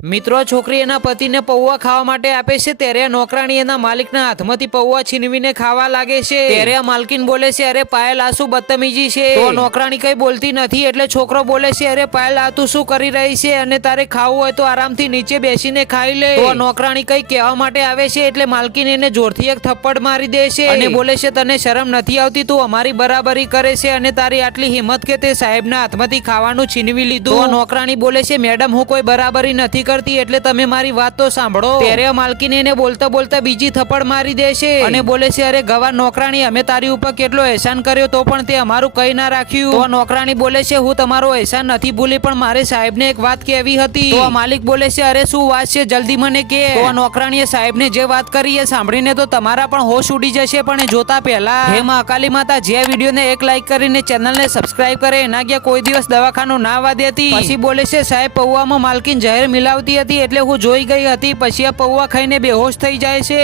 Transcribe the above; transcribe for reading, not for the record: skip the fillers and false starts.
મિત્રો છોકરી એના પતિને પૌવા ખાવા માટે આપે છે ત્યારે નોકરાણી એના માલિકના હાથમાંથી પૌવા છીનવીને ખાવા લાગે છે ત્યારે માલકીન બોલે છે, અરે પાયલ આ શું બદતમીજી છે? તો નોકરાણી કઈ બોલતી નથી એટલે છોકરો બોલે છે, અરે પાયલ આ તું શું કરી રહી છે? અને તારે ખાવું હોય તો આરામથી નીચે બેસીને ખાઈ લે. તો નોકરાણી કઈ કહેવા માટે આવે છે એટલે માલકીન એને જોરથી એક થપ્પડ મારી દે છે અને બોલે છે, તને શરમ નથી આવતી? તું અમારી બરાબરી કરે છે અને તારી આટલી હિંમત કે તે સાહેબના હાથમાંથી ખાવાનું છીનવી લીધું? તો નોકરાણી બોલે છે, મેડમ હું કોઈ બરાબરી નથી કરતી એટલે તમે મારી વાત તો સાંભળો. ત્યારે માલકીને એને બોલતા બોલતા બીજી થપ્પડ મારી દે છે અને બોલે છે, અરે ગવાર નોકરાણી અમે તારી ઉપર કેટલો અહેસાન કર્યો તો પણ તે અમારું કઈ ના રાખ્યું. તો નોકરાણી બોલે છે, હું તમારો અહેસાન નથી ભૂલી પણ મારે સાહેબને એક વાત કહેવી હતી. તો માલિક બોલે છે, અરે શું વાત છે? જલ્દી મને કે. તો નોકરાણીએ સાહેબને જે વાત કરી એ સાંભળીને તો તમારા પણ હોશ ઉડી જશે પણ જોતા પહેલા હે માં અકાલી માતા જે વિડીયોને એક લાઈક કરીને ચેનલને સબસ્ક્રાઇબ કરે એના ગયા કોઈ દિવસ દવાખાનું ના વાદી હતી. પછી બોલે છે, સાહેબ પૌવામાં માલકીન ઝેર મિલાવતી હતી એટલે હું જોઈ ગઈ હતી. પછી આ પૌવા ખાઈને બેહોશ થઈ જાય છે.